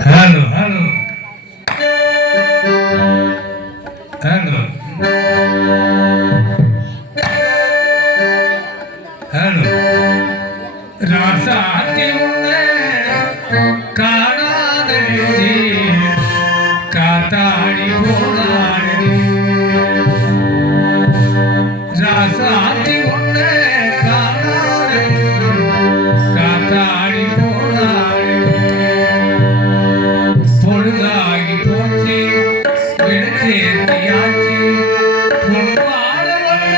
Hello, hello. Hello. Hello. ராசாத்தி உன்னை காணாதடி காத்தாடி போனாடி ராசாத்தி உன்னை காணாதடி காத்தாடி போனாடி பொழுதாகி போச்சு விடுத்தேத்தியாச்சு பொன்வாழ வந்த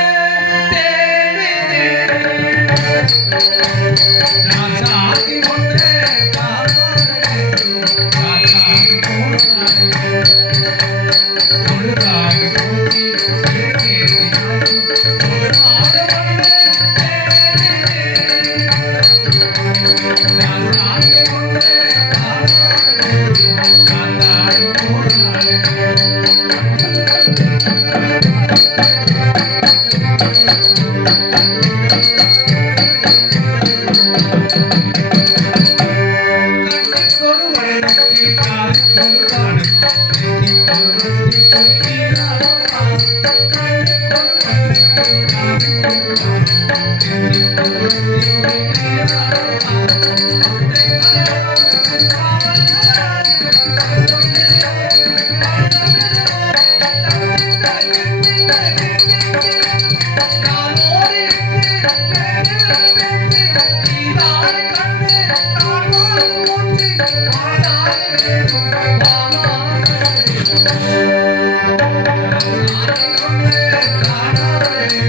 தேடுதே ராசாத்தி உன்னை காணாதடி காத்தாடி போனாடி பொழுதாகி போச்சு விடுத்தேத்தியாச்சு பொன்வாழ வந்த தேடுதே ராசாத்தி உன்னை காணாதடி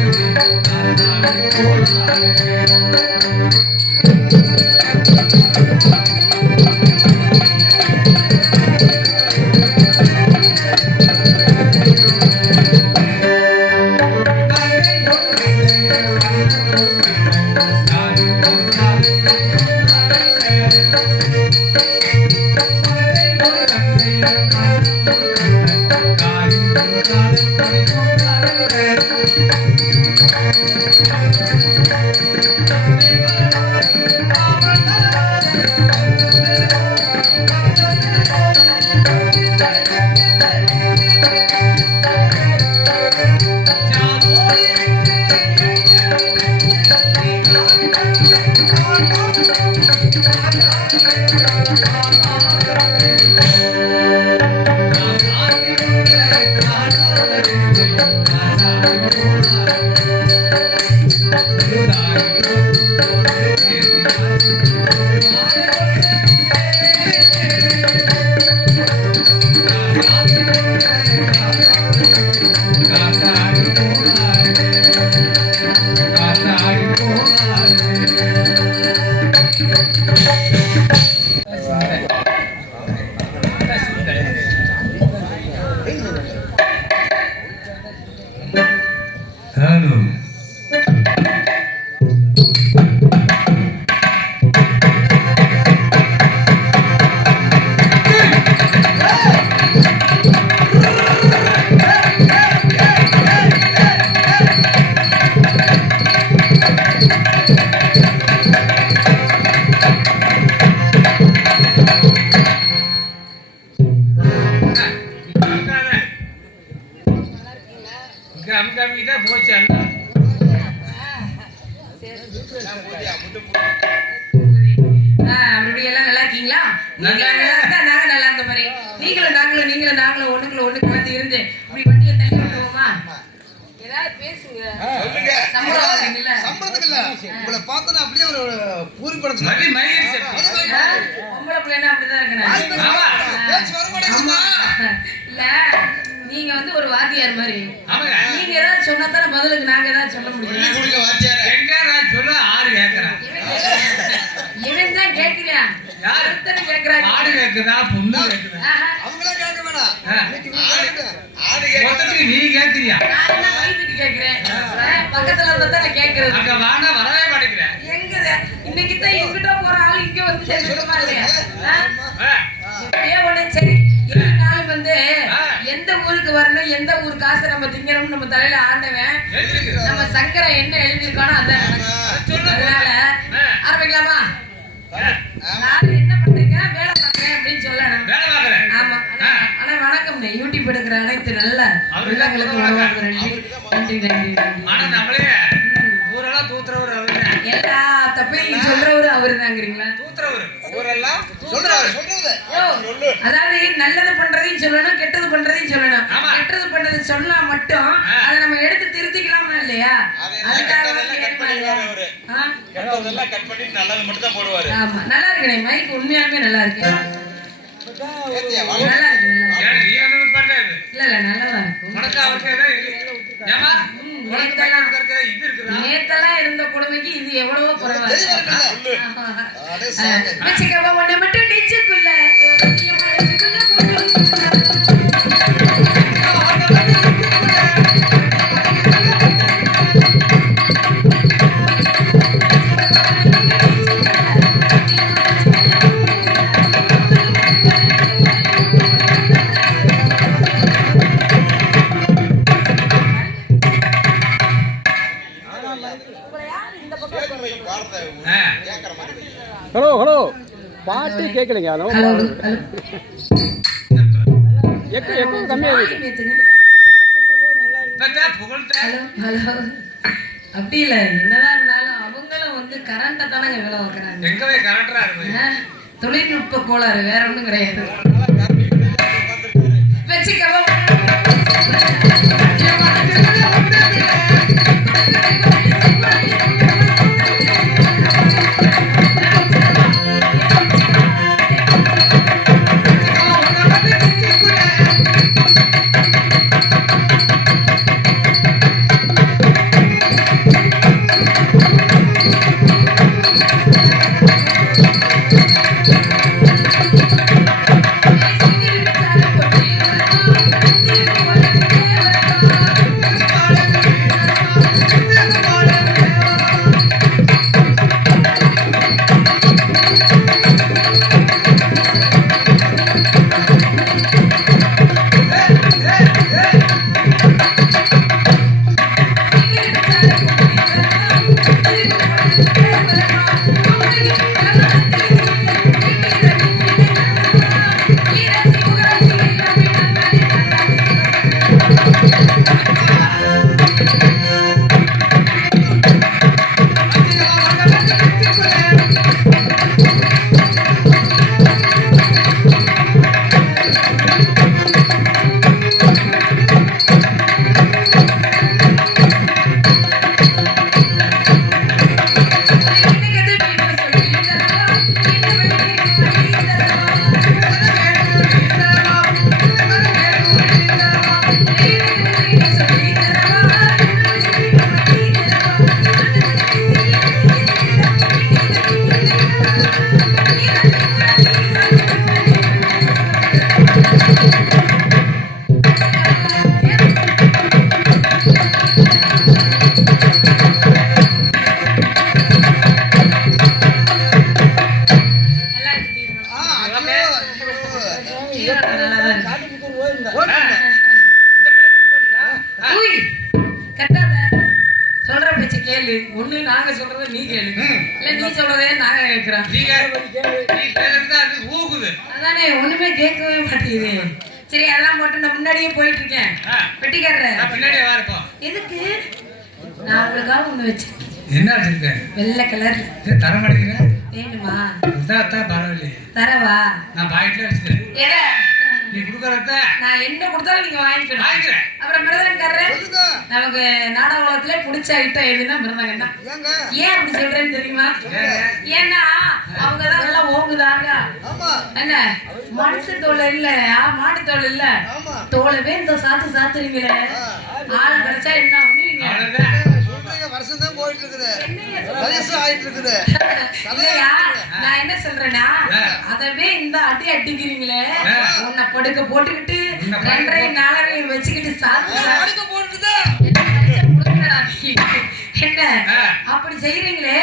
காத்தாடி போனாடி நீங்க வந்து ஒரு வாத்தியார் மாதிரி நீங்க ஏதாவது சொன்னா தானே பதிலுக்கு நாங்க ஏதாவது சொல்ல முடியும். இவன் தான் கேட்கிறான். யார் எத்தனை கேட்கறாங்க? ஆடு கேக்குதா பொண்ணு கேக்குதா? அவங்களே கேட்க வேணாம். மொத்தத்துக்கு நீ கேக்குறியா? நான் தான் வயித்துக்கு கேக்குறேன். பக்கத்துல இருந்தா தான் கேக்குறது. அங்க வானா வரவே மாட்டேங்கிற. எங்க இன்னைக்கு தான் இங்கிட்ட போற ஆள் இங்க வந்து சொல்லுமா இல்லையா? ஒண்ணு சரி. நாள் வந்து எந்த ஊருக்கு வரணும், எந்த ஊர் காசை நம்ம திங்கணும் நம்ம தலையில ஆண்டவன் நம்ம சங்கரன் என்ன எழுதியிருக்கானோ அதான் நடக்கும். அதனால ஆரம்பிக்கலாமா? நான் என்ன பண்றீங்க, வேலை பார்க்கறேன் அப்படின்னு சொல்லணும். உள்ளங்களுக்கு மனமார்ந்த நன்றி நன்றி நன்றி நன்றி. ஆனா நம்மளே ஊரெல்லாம் தூத்துறவர் அவரு எல்லா தப்பையும் சொல்றவரு அவரு தாங்கிறீங்களா? தூத்துறவர் ஊரெல்லாம் சொல்றது அதாவது நல்லது பண்றதையும் சொல்லணும், கெட்டது பண்றதையும் சொல்லணும். ஆமா. கெட்டது பண்றது சொன்னா மட்டும் அதை நம்ம எடுத்து திருத்திக்கலாமா இல்லையா? அதுக்காக கேட்கமா இல்லையா? கெட்டதெல்லாம் கட் பண்ணி நல்லது மட்டும் தான் போடுவாரு. ஆமா, நல்லா இருக்குண்ணே. மைக் உண்மையாலுமே நல்லா இருக்கு. நல்லா இருக்கு, நல்லா இருக்கு. நீ வந்து பண்றாரு இல்ல இல்ல நல்லதா இருக்கும். உனக்கு அவருக்கு ஏதாவது இருக்கு ஏமா உனக்கு மைக் இருக்கிற இது இருக்குதா? நேத்தெல்லாம் இருந்த கொடுமைக்கு இது எவ்வளவோ பரவாயில்ல. சொல்லு. வச்சுக்கவா உன்னை மட்டும் நெஞ்சுக்குள்ள சத்தியமா நெஞ்சுக்குள்ள போட்டு ஹலோ ஹலோ பாட்டு கேட்கலைங்க ஹலோ எக்கோ எக்கோ கம்மியாக இருக்கு. புகழ்த்த ஹலோ ஹலோ அப்படி இல்ல, என்னதான் இருந்தாலும் அவங்களும் வந்து கரண்ட்டை தானங்க வேலை வைக்கிறாங்க. எங்கவே கரெக்டா இருக்கு. தொழில்நுட்ப கோளாறு, வேற ஒண்ணும் கிடையாது. வச்சுக்கவா சொல்ற பேச்சு கேளு. ஒண்ணு நாங்க சொல்றத நீ கேளு, இல்ல நீ சொல்றதே நாங்க கேட்கிறோம். அதானே ஒண்ணுமே கேட்கவே மாட்டேங்குது. சரி அதெல்லாம் போட்டு நான் முன்னாடியே போயிட்டு இருக்கேன். வெட்டிக்காரர் பின்னாடியே வா இருக்கும். எதுக்கு? நான் உங்களுக்காக ஒண்ணு வச்சேன். என்ன வச்சிருக்கேன்? வெள்ளை கலர். தர மாட்டேங்கிறேன். வேணுமா? பரவாயில்லையே. தரவா? நான் பாக்கெட்ல வச்சுட்டேன். ஏடா நீ குடுக்கறத நான் என்ன கொடுத்தாலும் நீங்க வாங்கிக்கணும். வாங்கிக்கிறேன். அப்புறம் மிருதங்கக்காரர் நமக்கு நாடக உலகத்திலே பிடிச்ச ஐட்டம் எதுன்னா மிருதங்க தான். ஏன் அப்படி சொல்றேன்னு தெரியுமா? ஏன்னா அவங்க தான் நல்லா ஓங்குதாங்க. என்ன மனுஷ தோல் இல்ல, மாட்டு தோல் இல்ல, தோலவே இந்த சாத்துறீங்களே. ஆள் கிடைச்சா என்ன பண்ணுவீங்க? வருஷம் தான் போயிட்டு இருக்குது, வயசு ஆயிட்டு இருக்குது. இல்லையா, நான் என்ன சொல்றேன்னா அதவே இந்த அடி அடிக்கிறீங்களே, உன்னை படுக்க போட்டுக்கிட்டு 2.5 4.5 வச்சுக்கிட்டு சாத்து போட்டுது என்ன அப்படி செய்யறீங்களே,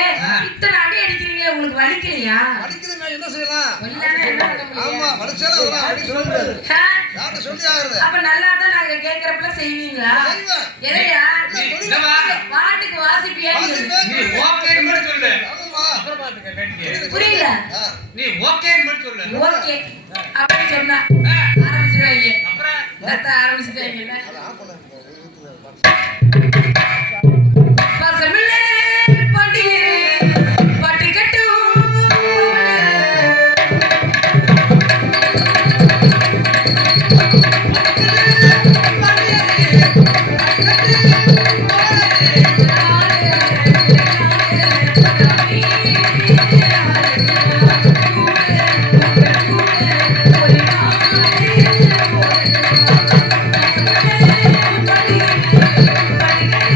இத்தனை அடி அடிக்கிறீங்களே, உங்களுக்கு வலிக்கலையா? வலிக்குதுங்க, என்ன செய்யலாம்? வலிலானே என்ன பண்ண முடியும்? ஆமா, வலிச்சாலும் அதெல்லாம் அடி சொல்ல முடியாது. யார்ட்ட சொல்லி ஆகுறது? அப்ப நல்லா தான் நாங்க கேக்குறப்பல செய்வீங்களா? எதையா வாட்டுக்கு வாசிப்பியா? நீ ஓகேன்னு மட்டும் சொல்லு. ஆமாம்மா. அப்புறம் பாத்துக்க வேண்டியது. புரியல? நீ ஓகேன்னு மட்டும் சொல்லு. ஓகே அப்படி சொன்னா ஆரம்பிச்சிருவாங்க. அப்புறம் ஆரம்பிச்சுட்டாங்கல்ல. அதை ஆஃப் பண்ணு. பசமில்லே பாண்டியே பாட்டி கட்டும் Thank you.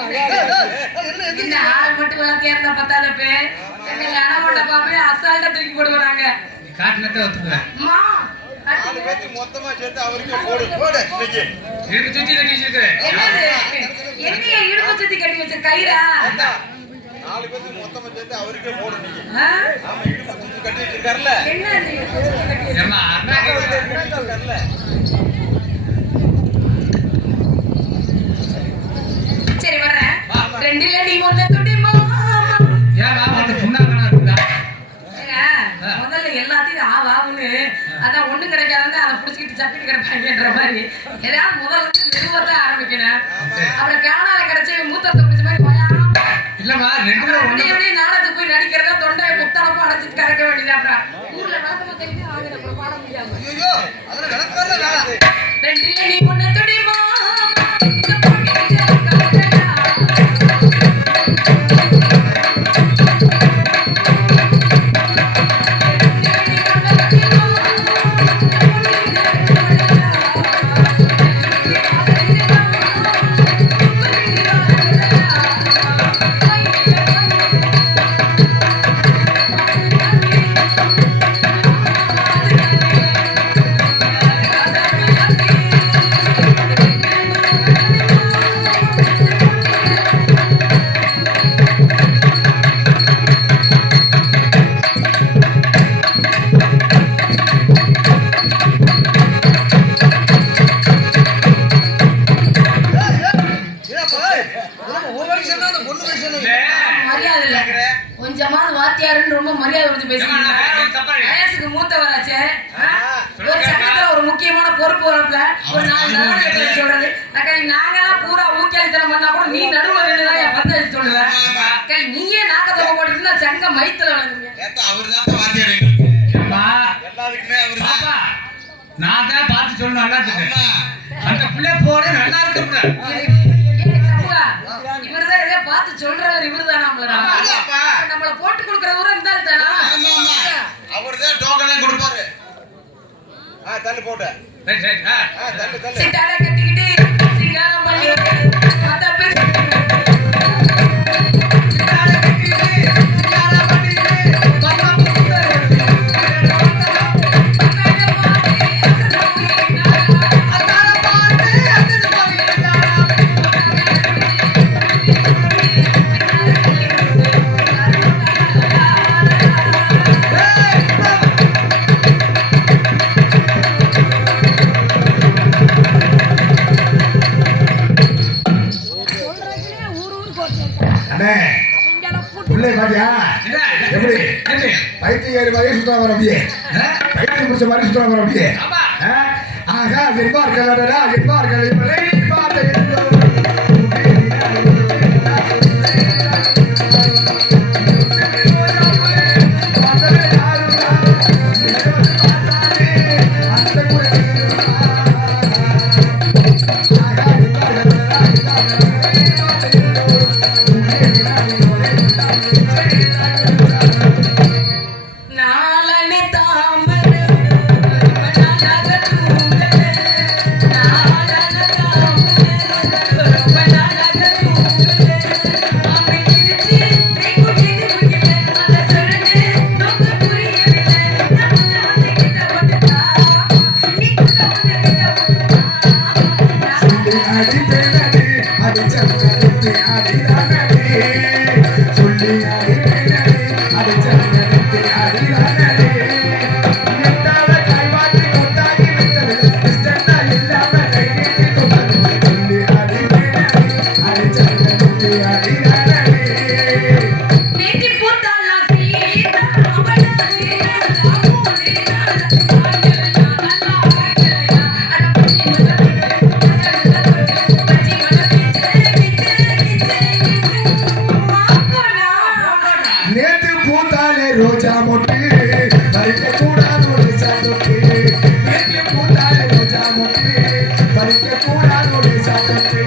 ஐயோ இந்த ஆள் மட்டும் வளர்த்தியா இருந்தா பத்தாதப்ப எங்க அனமோட்ட பாப்பே அசால்ட்டா தூக்கி போடுவாங்க காட்டுனதே ஒத்துக்குவேன் அம்மா மொத்தமா சேர்த்து அவருக்கு போடு போடு இடுப்பு சுத்தி கட்டி வச்சிருக்கேன் என்னது என்னைய இடுப்பு சுத்தி கட்டி வச்ச கயிறா 4 பேருக்கு மொத்தமா சேர்த்து அவருக்கே போடு நீங்க ஆ? ஆமா இடுப்பு சுத்தி கட்டி வச்சிருக்காருல என்ன அந்த இடுப்பு சுத்தி கட்டி வச்ச ஏம்மா அண்ணா வச்சிருக்காருல சரி வரேன் ரெண்டுல நீ ஒண்ணு துடிமா ஏன் வந்து புண்ணாக்கணா இருக்குதா முதல்ல எல்லாத்தையும் ஆவாவுன்னு அதான் ஒண்ணு கிடைக்காதுன்னு அதை புடிச்சுக்கிட்டு சப்பிட்டு கிடப்பாங்கன்ற மாதிரி ஏதாவது முதல்ல நிறுவத்தை ஆரம்பிக்கணும் அப்புறம் காணாத கிடைச்சி மூத்தத்தை பிடிச்ச மாதிரி போயாம இல்லம்மா ரெண்டு பேரும் ஒண்ணு அப்படியே நாடகத்துக்கு போய் நடிக்கிறதா தொண்டை முத்தளப்பா அடைச்சிட்டு கறக்க வேண்டியது அப்புறம் ஊர்ல வழக்கமா தெரிஞ்சு ஆகுது அப்புறம் பாட முடியாம ஐயோ அதுல விளக்கறல வேலை ரெண்டுல நீ ஒண்ணு துடிமா மரியாதை இல்ல கொஞ்சமாவது வாத்தியாருன்னு ரொம்ப மரியாதை கொடுத்து பேசுறீங்க வயசுக்கு மூத்தவராச்சே ஒரு சங்கத்துல ஒரு முக்கியமான பொறுப்பு வரப்பல ஒரு 4 தலைவர்களை சொல்றது அக்கா நாங்கெல்லாம் பூரா ஊக்கியாளித்தனம் பண்ணா கூட நீ நடுவுல ரெண்டுதான் என் பந்தளிச்சு சொல்லுவ அக்கா நீயே நாக்கத்தொகை போட்டுட்டு சங்க மைத்துல வளர்ந்துருங்க அவர்தான் வாத்தியார் எங்களுக்கு ஏம்மா எல்லாருக்குமே அவர்தான் பாப்பா நான் தான் பார்த்து சொல்லணும் நல்லா இருக்கேன் அந்த பிள்ளை போட நல்லா இருக்கு இவர்தான் எதை பார்த்து சொல்றவர் இவர்தான் நம்மள போட்டு கொடுக்கறவரும் இருந்தால் தானா அவர்தான் டோக்கனே கொடுப்பாரு தள்ளு போட்டு ரைட் ரைட் தள்ளு தள்ளு சிட்டாட கட்டிக்கிட்டு சிங்காரம் பண்ணி மத்த பேர் சிட்டாட கட்டிக்கிட்டு சிங்காரம் பண்ணிட்டு எப்படி பைத்தியக்காரி மாதிரி சுத்தம் அப்படியே பைத்தியம் முடிச்ச மாதிரி சுத்தம் அப்படியே ஆகா என்பார்கள் ரோஜா மொட்டு பறிக்க கூடாது சாப்பிட்டு ரோஜா மொட்டு பறிக்க கூடாது சாப்பிட்டு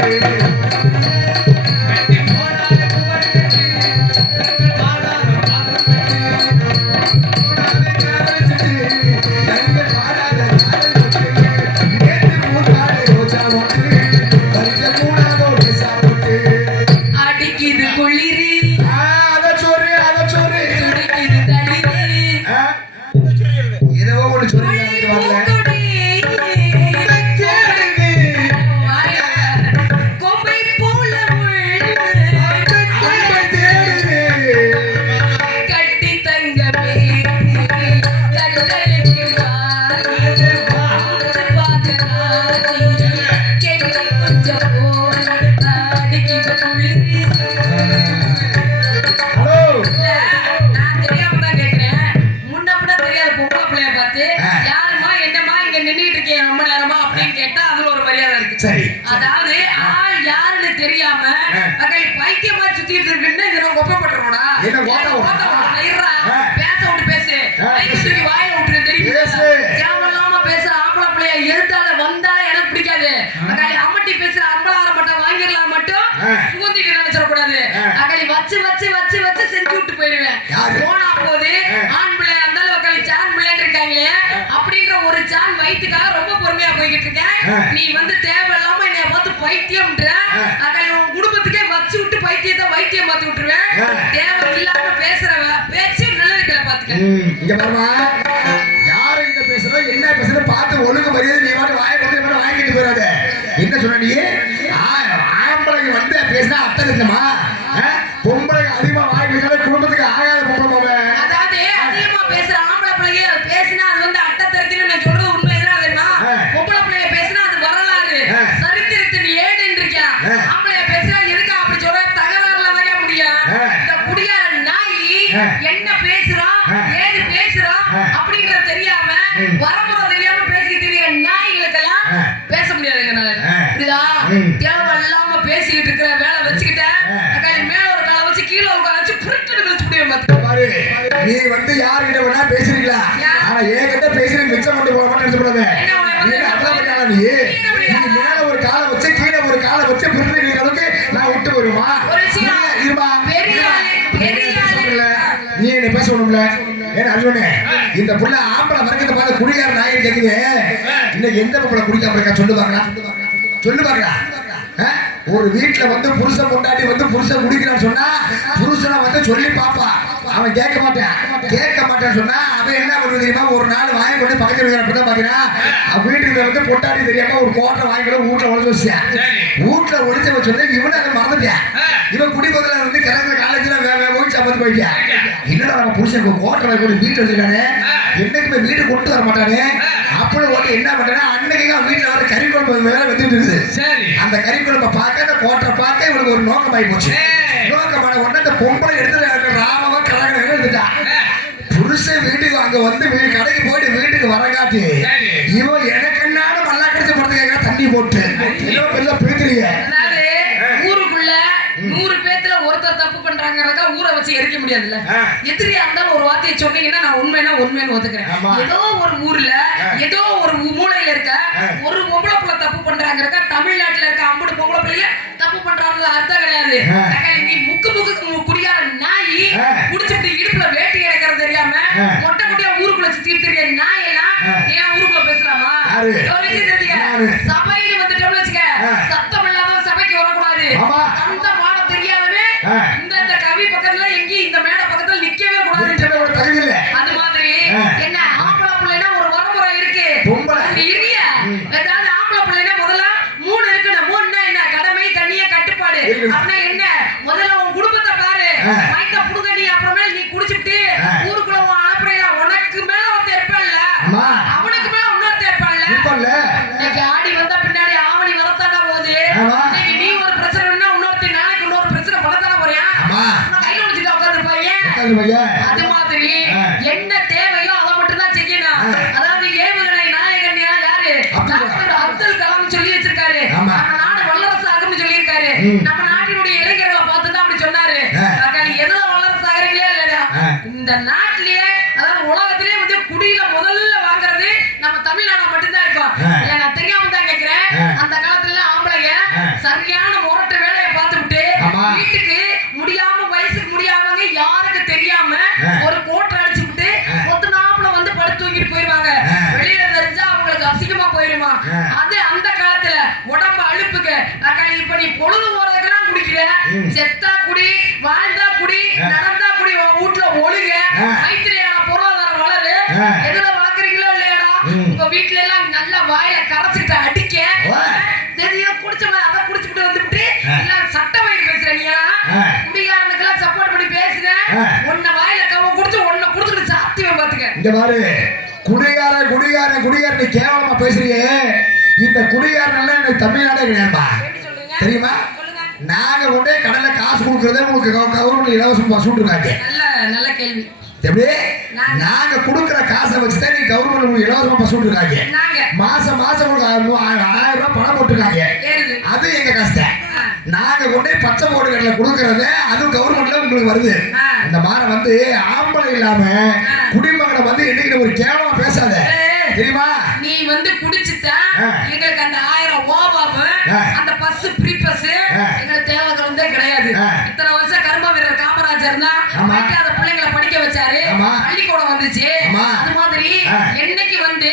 ரோஜா மொட்டு பறிக்க கூடாது யாருன்னு தெரியாம அக்கறை பைத்தியமா சுத்திட்டு இருக்குன்னு இதை ஒப்பப்பட்டுறோடா பேச விட்டு பேசு தூக்கி வாயில விட்டுரு தெரியும் தேவையில்லாம பேசுற ஆம்பளை பிள்ளைய எழுத்தால வந்தாலே எனக்கு பிடிக்காது அக்கறை அம்மட்டி பேசுற அம்பளார மட்டும் வாங்கிடலாம் மட்டும் சுகந்திக்கு நினைச்சிடக்கூடாது அக்கறை வச்சு வச்சு வச்சு வச்சு செஞ்சு விட்டு போயிருவேன் போனா போது ஆண் பிள்ளை இருந்தாலும் அக்கறை சான் பிள்ளைன்னு இருக்காங்களே அப்படின்ற ஒரு சான் வயிற்றுக்காக ரொம்ப பொறுமையா போய்கிட்டு இருக்கேன் நீ வந்து தேவையில்லாம என்னைய பார்த்து பைத்தியம்ன்ற அக்கறை உன் குடும்பத்துக்கே வச்சு விட்டு பைத்தியத்தை வைத்தியம் பார்த்து விட்டுருவேன் தேவை இல்லாம பேசுற பேச்சு நல்லதுக்கல பாத்துக்க இங்க பாருமா யாரு இந்த பேசுறோம் என்ன பேசுறோம் பார்த்து ஒழுங்கு மரியாதை நீ மட்டும் வாயை கொடுத்து வாங்கிட்டு போயிடாத என்ன சொன்ன நீ ஆம்பளை வந்து பேசினா அர்த்தம் இல்லமா பொம்பளை அதிகமா வாங்கிட்டு குடும்பத்துக்கு ஆகாத பொம்பளை அதாவது அதிகமா பேசுற ஆம்பளை பிள்ளைய பேசினா அது வந்து அட்டை தெரிக்கணும் நான் சொல்றது உண்மை எதுனா தெரியுமா பொம்பளை பிள்ளைய பேசினா அது வரலாறு சரித்திரத்தின் ஏடுன்னு இருக்கியா ஆம்பளைய பேசினா எதுக்கு அப்படி சொல்ற தகராறுல வரைய முடியும் இந்த குடியார நாய் என்ன பேசுறான் ஏது பேசுறான் அப்படிங்கறது தெரியாம வரமுறை தெரியாம பேசிக்கிட்டு இருக்கிற நாய்களுக்கெல்லாம் பேச முடியாதுங்க புரியுதா தேவையில்லாம பேசிக்கிட்டு இருக்கிற வேலை வச்சுக்கிட்டேன் மேல ஒரு காலை வச்சு கீழே உட்கார வச்சு புரிட்டு வச்சு முடியும் நீ வந்து யாருகிட்ட வேணா பேசுறீங்களா ஆனா என்கிட்ட பேசுறீங்க மிச்சம் கொண்டு போக மாட்டேன்னு சொல்லக்கூடாது நீ மேல ஒரு காலை வச்சு கீழே ஒரு காலை வச்சு புரிஞ்சுக்கிற அளவுக்கு நான் விட்டு வருமா இருமா நீ என்ன பேசணும்ல ஏன்னா அர்ஜுனே இந்த புள்ள ஆம்பளை வர்க்கத்தை பார்த்து குடிகார நாயர் கேக்குது இன்னைக்கு எந்த பொம்பளை குடிக்காம இருக்கா சொல்லு பாக்கலாம் ஒரு வீட்டுல வந்து புருஷன் கொண்டாடி வந்து புருஷன் குடிக்கிறான்னு சொன்னா புருஷனை வந்து சொல்லி பாப்பா அவன் கேட்க மாட்டான்னு சொன்னா அவன் என்ன பண்ணுறது தெரியுமா ஒரு நாள் வாங்கி கொண்டு பக்கத்தில் இருக்கிற பாத்தீங்கன்னா வீட்டுக்கு வந்து பொட்டாடி தெரியாம ஒரு கோட்டை வாங்கி கூட வீட்டுல ஒழிச்சு வச்சேன் வீட்டுல ஒழிச்சு வச்சோன்னே இவனை அதை மறந்துட்டேன் இவன் குடிபதில வந்து கிழக்கு காலேஜ்ல போய் சாப்பிட்டு போயிட்டேன் என்னடா நம்ம புருஷன் கோட்டை வாங்கி கொண்டு வீட்டுல வச்சிருக்கானே என்னைக்குமே வீடு கொண்டு வர மாட்டானே அப்படி ஓட்டு என்ன பண்றேன்னா அன்னைக்கு வீட்டுல வர கறி குழம்பு வேலை வச்சுட்டு இருக்குது அந்த கறி குழம்பை பார்க்க அந்த கோட்டை பார்க்க இவனுக்கு ஒரு நோக்கமாயி போச்சு நோக்கமான உடனே அந்த பொம்பளை எடுத்து ராமவா கடற்கரை எடுத்துட்டா புருஷன் வீட்டுக்கு அங்க வந்து கடைக்கு போயிட்டு வீட்டுக்கு வரங்காட்டி இவன் எனக்கு என்னால மல்லா கடிச்சு போறது கேட்க தண்ணி போட்டு பிரிக்கிறீங்க ஊருக்குள்ள 100 பேத்துல ஒருத்தர் தப்பு பண்றாங்கறத ஊரை வச்சு எரிக்க முடியாதுல்ல எதிரியா இருந்தாலும் ஒரு வார்த்தையை சொன்னீங்கன்னா நான் உண்மைன்னு ஒத்துக்கிறேன் ஏதோ ஒரு ஊர்ல ஏதோ ஒரு மூலையில இருக்க ஒரு பொம்பளை புள்ள தப்பு பண்றாங்கறத தமிழ்நாட்டுல இருக்க 50 பொம்பளை பிள்ளைங்க தப்பு பண்றாங்க அர்த்தம் கிடையாது நீ முக்கு குடியார நாய் குடிச்சிட்டு இடுப்புல வேட்டி இறக்கிறது தெரியாம மொட்டை குட்டியா ஊருக்குள்ள சுத்தி தெரிய நாய் எல்லாம் ஏன் ஊருக்குள்ள பேசலாமா சபையில வந்துட்டோம்னு வச்சுக்க சத்தம் இல்லாத சபைக்கு வரக்கூடாது அந்த மாட தெரியாதவே இந்த கவி பக்கத்துல எங்கேயும் இந்த மேடை பக்கத்துல நிக்கவே கூடாது அது மாதிரி என்ன ஆம்பளை பிள்ளைனா ஒரு வரமுறை இருக்கு இரிய ஏதாவது ஆம்பளை பிள்ளைனா முதல்ல 3 இருக்கணும் 3 என்ன கடமை கண்ணிய கட்டுப்பாடு அப்படின்னா என்ன முதல்ல உன் குடும்பத்தை பாரு மைக்க புடுங்க நீ அப்புறமே நீ குடிச்சிட்டு ஊருக்குள்ள உன் அனுப்புறையில உனக்கு மேல ஒருத்தர் இருப்பான்ல அவனுக்கு மேல இன்னொருத்தர் இருப்பான்ல இன்னைக்கு ஆடி வந்த பின்னாடி ஆவணி வரத்தாண்டா போகுது இன்னைக்கு நீ ஒரு பிரச்சனை இன்னொருத்தர் நாளைக்கு இன்னொரு பிரச்சனை பண்ணத்தான போறியா கையில முடிச்சுட்டு உட்காந்துருப்பாங்க அது மாதிரி என்ன தேவையோ அதை மட்டும் தான் செய்யணும் அதாவது ஏவுகணை நாயகன் யாரு அப்துல் கலாம் சொல்லி வச்சிருக்காரு நம்ம நாடு வல்லரசு ஆகும்னு சொல்லியிருக்காரு நம்ம நாட்டினுடைய இளைஞர்களை பார்த்து தான் அப்படி சொன்னாரு எதுல வல்லரசு ஆகிறீங்களே இல்லையா இந்த நாட்டிலேயே அதாவது உலகத்திலேயே வந்து குடியில முதல்ல வாங்குறது நம்ம தமிழ்நாடு மட்டும்தான் இருக்கும் இல்ல நான் தெரியாம தான் கேட்கிறேன் அந்த காலத்துல ஆம்பளைங்க சரியான முரட்டு வேலையை பார்த்துட்டு வீட்டுக்கு முடியாம வயசுக்கு முடியாமங்க யாருக்கு தெரியாம ஒரு கோட்டை அடிச்சு விட்டு கொத்து நாப்புல வந்து படுத்து தூக்கிட்டு போயிருவாங்க வெளியில தெரிஞ்சா அவங்களுக்கு அசிங்கமா போயிருமா அது அந்த காலத்துல உடம்பு அழுப்புக்கு இப்ப நீ பொழுது போறதுக்கெல்லாம் குடிக்கிற செத்தா குடி வாழ்ந்தா குடி நடந்தா குடி வீட்டுல ஒழுக மைத்திரியான பொருளாதாரம் வளரு எதுல வளர்க்குறீங்களோ இல்லையாடா உங்க வீட்டுல எல்லாம் நல்லா வாயில கரைச்சிட்டு அடிக்க தெரியும் குடிச்சவங்க அதை குடிச்சுட்டு வந்துட்டு எல்லாம் சட்ட வயிறு பேசுற நீ குடிகாரனுக்கு எல்லாம் சப்போர்ட் பண்ணி பேசுற உன்னை வாயில கவ குடிச்சு உன்னை குடுத்துட்டு சாப்பிட்டுவேன் பாத்துக்க இந்த மாதிரி குடிகாரன் கேவலமா பேசுறீங்க இந்த குடிகாரன் எனக்கு தமிழ்நாடே கிடையாதுப்பா தெரியுமா நாங்க கொண்டே கடல்ல காசு கொடுக்கறதே உங்களுக்கு கவர்மெண்ட் இலவசமா சொல்லிருக்காங்க நல்ல கேள்வி எப்படி நாங்க கொடுக்கிற காசை வச்சுதான் நீ கவர்மெண்ட் உங்களுக்கு இலவசமா பசு இருக்காங்க மாசம் உங்களுக்கு 1000 ரூபாய் பணம் போட்டுருக்காங்க அது எங்க காசு நாங்க கொண்டே பச்சை போட்டுக்கடல கொடுக்கறது அதுவும் கவர்மெண்ட்ல உங்களுக்கு வருது. இந்த மாதிரி வந்து ஆம்பளை இல்லாம குடிமகனை வந்து என்னைக்கு ஒரு கேவலமா பேசாத தெரியுமா? நீ வந்து குடிச்சுட்டா எங்களுக்கு அந்த 1000 ஓபாபு அந்த பஸ் ஃப்ரீ பஸ் எங்களுக்கு தேவைகளே கிடையாது. இத்தனை வருஷம் கர்ம வீரர் காமராஜர் தான் படிக்காத பிள்ளைங்களை படிக்க வச்சாரு, பள்ளிக்கூடம் வந்துச்சு. அது மாதிரி என்னைக்கு வந்து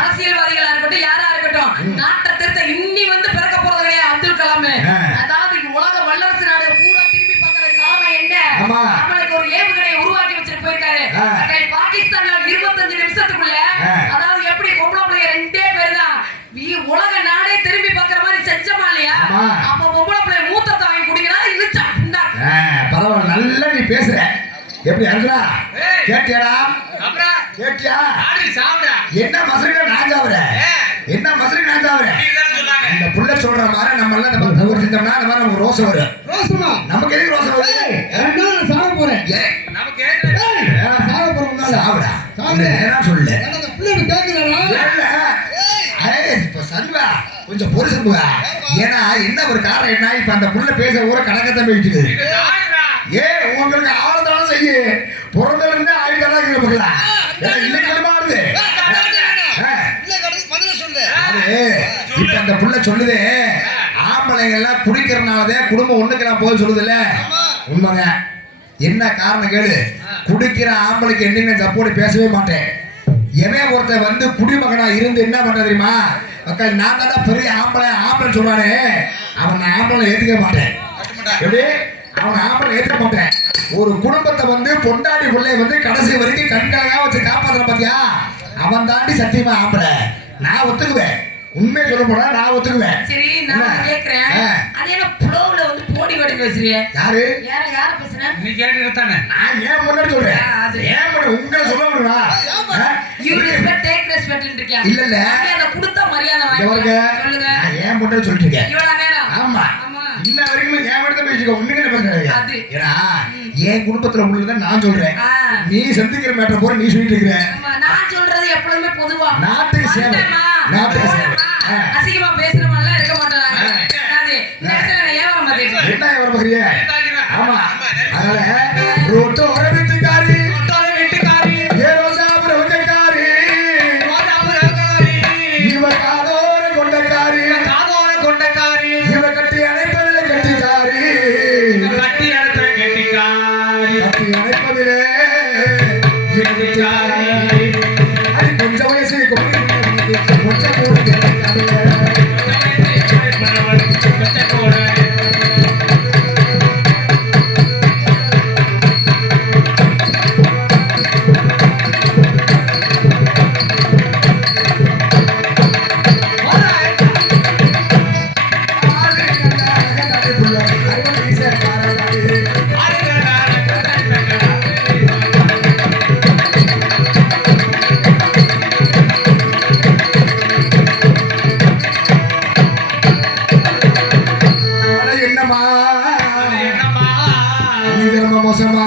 அரசியல்வாதிகளா இருக்கட்டும் யாரா இருக்கட்டும் நாட்டை திருத்த இன்னி வந்து பிறக்க போறது கிடையாது அப்துல் கலாம். அதாவது உலக வல்லரசு நாடு பூரா திரும்பி பார்க்கற காரணம் என்ன? நம்மளுக்கு ஒரு ஏவுகணையை உருவாக்கி வச்சிட்டு போயிருக்காரு. பாகிஸ்தான்ல 25 நிமிஷத்துக்குள்ள அதாவது எப்படி பொம்பளை பிள்ளைய 2 பேர் தான் உலக நாடே திரும்பி பார்க்கற மாதிரி செஞ்சமா இல்லையா? அப்ப பொம்பளை பிள்ளை மூத்தத்தை வாங்கி குடிக்கிறா இழுச்சா பரவாயில்ல நல்லா நீ பேசுற. எப்படி அருளா கேட்டியாடா? கேட்டியா? என்ன மசருங்க நான் சாவுற? என்ன மசருங்க நான் சாவுற? இந்த புள்ள சொல்ற மாதிரி நம்ம எல்லாம் நம்ம தவறு செஞ்சோம்னா அந்த மாதிரி நமக்கு ரோசம் வரும். ரோசமா? நமக்கு எதுக்கு ரோசம் வரும்? நான் சாவ போறேன். நமக்கு நான் சாவ போறேன். முன்னால சாவுடா. சாவுடா. என்ன சொல்லு? அந்த புள்ள கேக்குறடா. இல்ல. இப்ப சல்வா கொஞ்சம் பொறுசுவா. ஏன்னா என்ன ஒரு காரணம் என்ன இப்ப அந்த புள்ள பேச ஊர கணக்கத்தை போயிட்டு உங்களுக்கு ஆளுதாலும் செய்ய பிறந்தல இருந்து ஆயுதெல்லாம் இருக்கல இல்ல கடுமாறுது இப்ப அந்த புள்ள சொல்லுது ஆம்பளைங்க எல்லாம் குடிக்கிறனாலதான் குடும்பம் ஒண்ணுக்கு போய் சொல்லுதுல்ல உண்மைங்க. என்ன காரணம் கேளு? குடிக்கிற ஆம்பளைக்கு என்னன்னு சப்போர்ட் பேசவே மாட்டேன். எவன் ஒருத்தன் வந்து குடிமகனா இருந்து என்ன பண்ற தெரியுமா? மக்கள் நான் தான் பெரிய ஆம்பளை சொல்றானே அவன் ஆம்பளை ஏத்துக்க மாட்டேன். எப்படி அவன் ஆம்பளை ஏத்துக்க மாட்டேன். ஒரு குடும்பத்தை வந்து பொண்டாடி பிள்ளை வந்து கடைசி வரைக்கும் கண்களாக வச்சு காப்பாத்துற பாத்தியா அவன் தாண்டி சத்தியமா ஆம்பளை. நான் ஒத்துக்குவேன். உண்மையை சொல்ல போனா நான் ஒத்துக்குவேன். சரி நான் கேக்குறேன். அதே ப்ளோவ்ல வந்து போடி வடி பேசுறியே யாரு? யார பேசுன? நீ கேக்குறது தானே. நான் ஏன் முன்னாடி சொல்றேன். ஏன் முன்னாடி உங்களை சொல்ல முடியுமா? யூ ரெஸ்பெக்ட் டேக் ரெஸ்பெக்ட் இருக்கீங்க. இல்ல இல்ல மரியாதை கொடுத்தா மரியாதை வாங்கிங்க. சொல்லுங்க. நான் ஏன் முன்னாடி சொல்றீங்க? இவ்வளவு நேரம். ஆமா. இன்ன வரைக்கும் ஏன் மட்டும் பேசிக்கோ. உன்னுங்க பேசுறாங்க. ஏன்னா என் குடும்பத்துல உள்ளத நான் சொல்றேன். நீ சந்திக்கிற மேட்டர் போற நீ சொல்லிட்டு இருக்கற. நான் சொல்றது எப்பவுமே பொதுவா. நாட்டுக்கு சேவை. நாட்டுக்கு சேவை. அசிங்கமா பேசுறவங்க இருக்க மாட்டாங்க. அது நேரத்துல ஏவரம் பாத்தீங்க. என்ன ஏவரம் பாக்குறிய? ஆமா. அதனால ரோட்டோர வீட்டுக்காரி ஏ ரோசாபுர வீட்டுக்காரி இவ காதோர கொண்டக்காரி இவ கட்டி அணைப்பதிலே கட்டிக்காரி அது கொஞ்சம் வயசு கொஞ்சம் கூட மோசமா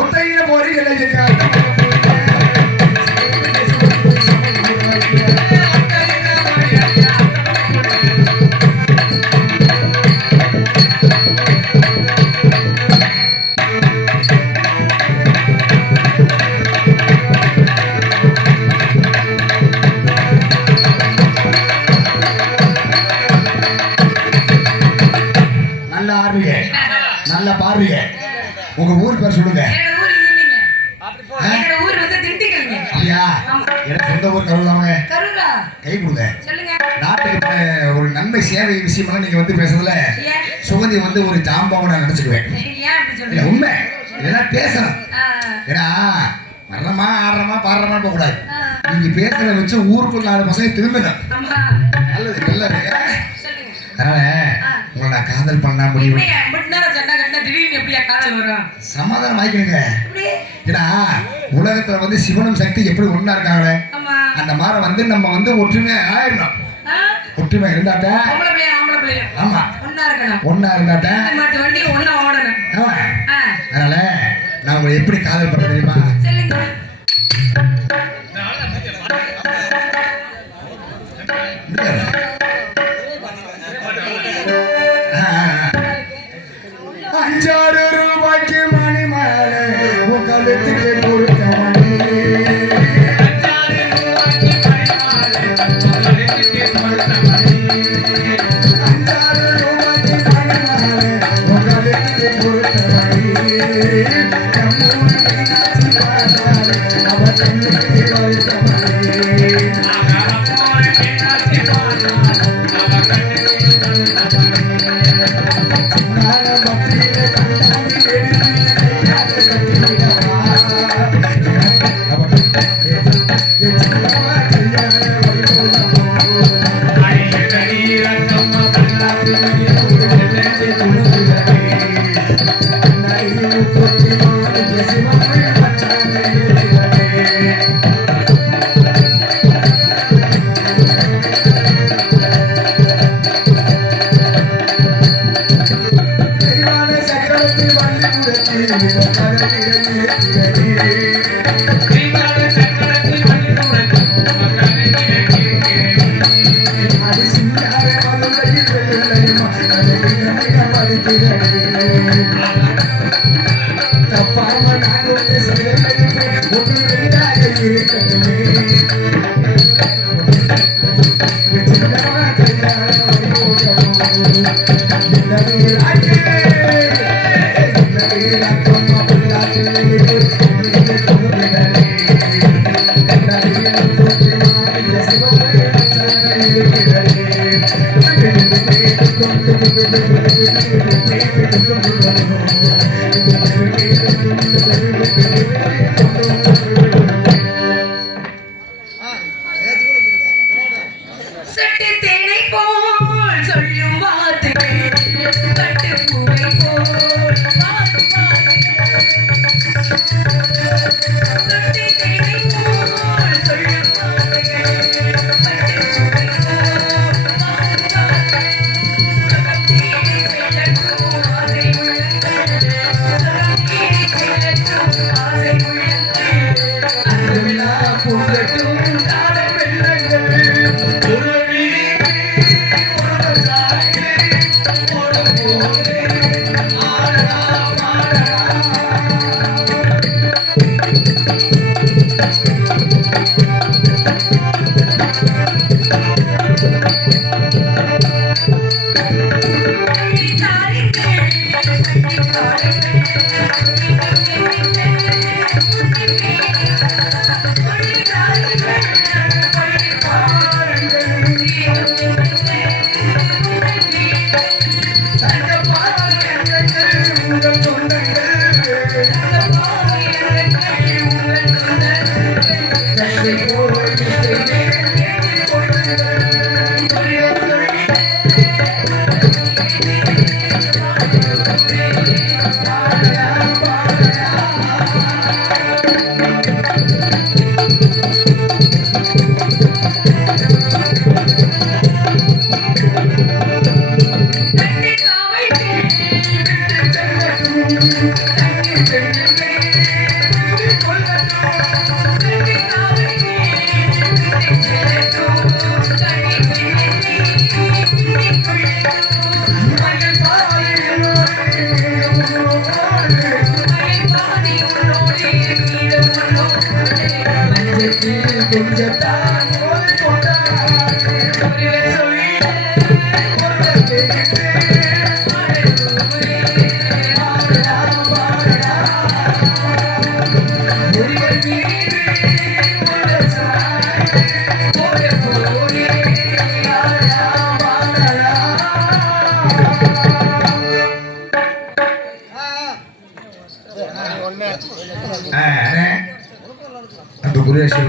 ஒத்தையில போறீங்களே நல்ல ஆர்வீங்க நல்ல பாருங்க. உங்க ஊர் பேர் சொல்லுங்க. என்னோட ஊர் வந்து திண்டுக்கல்ங்க. அப்படியா? எனக்கு சொந்த ஊர் கரூராங்க. கரூரா? கை கொடுங்க. சொல்லுங்க. நாட்டுக்கு ஒரு நன்மை சேவை விஷயமெல்லாம் நீங்க வந்து பேசுறதுல சுகந்தி வந்து ஒரு ஜாம்பாவை நான் நினைச்சுக்குவேன். ஏன் அப்படி சொல்றீங்க? உண்மை. இதெல்லாம் பேசணும். ஏன்னா வர்றமா ஆடுறமா பாடுறமா போக கூடாது. நீங்க பேசுறத வச்சு ஊருக்குள்ள 4 பசங்க திரும்பணும். நல்லது நல்லது. அதனால உங்களை நான் காதல் பண்ணா முடியும். சமாதானம் ஆயிக்கணுங்க. ஏன்னா உலகத்துல வந்து சிவனும் சக்தி எப்படி ஒண்ணா இருக்காங்களே அந்த மாதிரி வந்து நம்ம வந்து ஒற்றுமையா ஆயிடணும். ஒற்றுமை இருந்தாட்ட ஆமா ஒண்ணா இருந்தாட்ட அதனால நான் உங்களை எப்படி காதல் பண்ண தெரியுமா? சட்டை தேனை போல் சொல்லும் வார்த்தைகள் பட்டு பூவை போல் பாடும் பாதைகள். சட்டை தேனை போல் சொல்லும் வார்த்தைகள் பட்டு பூவை போல் பாடும் பாதைகள். சுகம் தேடி செல்லட்டும் ஆசை உள்ளங்கள், சுகம் தேடி செல்லட்டும் ஆசை உள்ளங்கள். அன்புள்ளா பொங்கட்டும் காதல் வெள்ளங்கள்.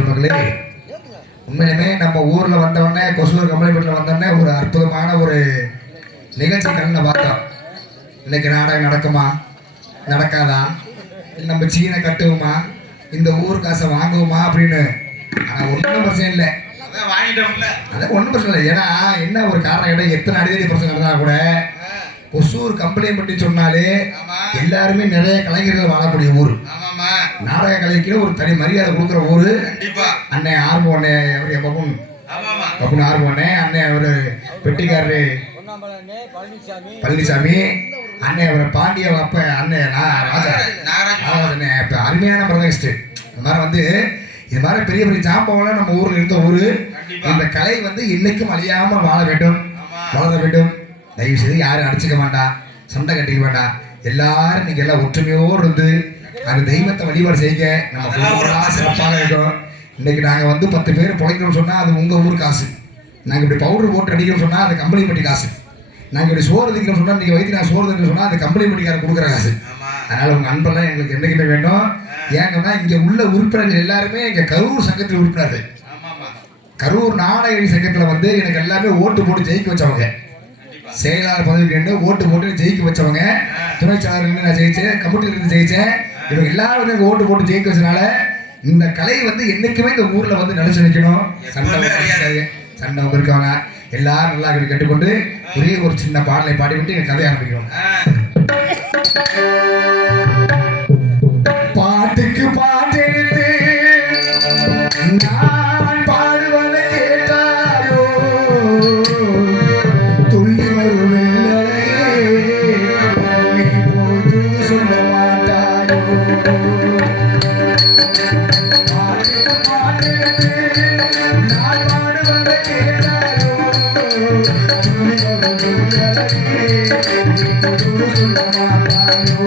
மகளே, உண்மையிலுமே நம்ம ஊர்ல வந்தவொடனே கொசூர் கமலைப்பட்டில் வந்தோடனே ஒரு அற்புதமான ஒரு நிகழ்ச்சி கண்ணை பார்த்தோம். இன்னைக்கு நாடகம் நடக்குமா நடக்காதா, நம்ம சீனை கட்டுவோமா, இந்த ஊர் காசை வாங்குவோமா அப்படின்னு. ஆனா ஒன்றும் பிரச்சனை இல்லை, அதான் ஒன்றும் பிரச்சனை இல்லை. ஏன்னா என்ன ஒரு காரணம் கேட்டால் எத்தனை அடிதடி பிரச்சனை நடந்தா கூட கொசூர் கம்பெனியை பற்றி சொன்னாலே எல்லாருமே நிறைய கலைஞர்கள் வாழக்கூடிய ஊர். நாடக கலைக்கு ஒரு தனி மரியாதை கொடுக்குற ஊரு. அண்ணன் ஆர்வம் அண்ணே அவருடைய பகுன் பகுன் ஆர்வம் அண்ணே அண்ணன் அவரு பெட்டிக்காரரு பழனிசாமி அண்ணன் அவரை பாண்டிய அப்ப அண்ணன் ராஜா இப்ப அருமையான பிரதேஷ்டு. இந்த மாதிரி வந்து இது மாதிரி பெரிய பெரிய ஜாம்பவெல்லாம் நம்ம ஊர்ல இருந்த ஊரு. இந்த கலை வந்து இன்னைக்கும் அழியாம வாழ வேண்டும், வளர வேண்டும். தயவு செய்து யாரும் அடிச்சுக்க வேண்டாம், சண்டை கட்டிக்க வேண்டாம். எல்லாரும் நீங்க எல்லாம் ஒற்றுமையோடு இருந்து அந்த தெய்வத்தை வழிபாடு செய்யுங்க. நம்ம குடும்பம் சிறப்பாக இருக்கும். இன்னைக்கு நாங்க வந்து 10 பேர் பிழைக்கிறோம் சொன்னா அது உங்க ஊர் காசு. நாங்க இப்படி பவுடர் போட்டு அடிக்கிறோம் சொன்னா அது கம்பெனி பட்டி காசு. நாங்க இப்படி சோறு திக்கிறோம் சொன்னா நீங்க வைத்து நான் சோறு திக்கிறோம் சொன்னா அது கம்பெனி பட்டிக்காரன் கொடுக்குற காசு. அதனால உங்க அன்பெல்லாம் எங்களுக்கு என்றைக்குமே வேண்டும். ஏன்னா இங்க உள்ள உறுப்பினர்கள் எல்லாருமே எங்க கரூர் சங்கத்தில் உறுப்பினர்கள். கரூர் நாடக சங்கத்துல வந்து எனக்கு எல்லாமே ஓட்டு போட்டு ஜெயிக்க வச்சவங்க. செயலாளர் பதவிக்கு ஓட்டு போட்டு ஜெயிக்க வச்சவங்க. துணை செயலாளர் நான் ஜெயிச்சேன், கமிட்டியில இருந்து ஜெயிச்சேன். இவங்க எல்லாரும் வந்து ஓட்டு போட்டு ஜெயிக்க வச்சனால இந்த கலை வந்து என்னைக்குமே இந்த ஊர்ல வந்து நினைச்சு வைக்கணும். சண்டை இருக்காங்க எல்லாரும் நல்லா கேட்டுக்கொண்டு ஒரே ஒரு சின்ன பாடலை பாடிவிட்டு எங்க கதையை ஆரம்பிக்கணும். பாட்டுக்கு பாட்டு எடுத்து நான் பாடுவதை கேட்டாயோ, துள்ளி வரும் வெள்ளலையே நீ போது சொல்ல மாட்டாயோ. பாட்டுக்கு பாட்டு எடுத்து நான் பாடுவதை கேட்டாயோ, துள்ளி வரும் வெள்ளலையே நீ போது சொல்ல மாட்டாயோ.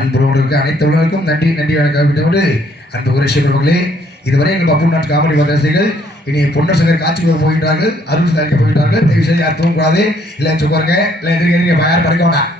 அன்புறவர்களுக்கு அனைத்து உலகளுக்கும் நன்றி வணக்கம். அன்பு குரேஷ் அவர்களே, இதுவரை எங்கள் பப்பு நாட்டு காமெடி வதசிகள் இனி பொன்னர் சங்கர் காட்சிக்கு போகின்றார்கள், அருள் சாரிக்கு போகின்றார்கள். தயவு செய்து யார் தூங்கக்கூடாது. இல்லை சொல்லுவாங்க, இல்லை எதிர்க்க யாரும் படிக்க வேண்டாம்.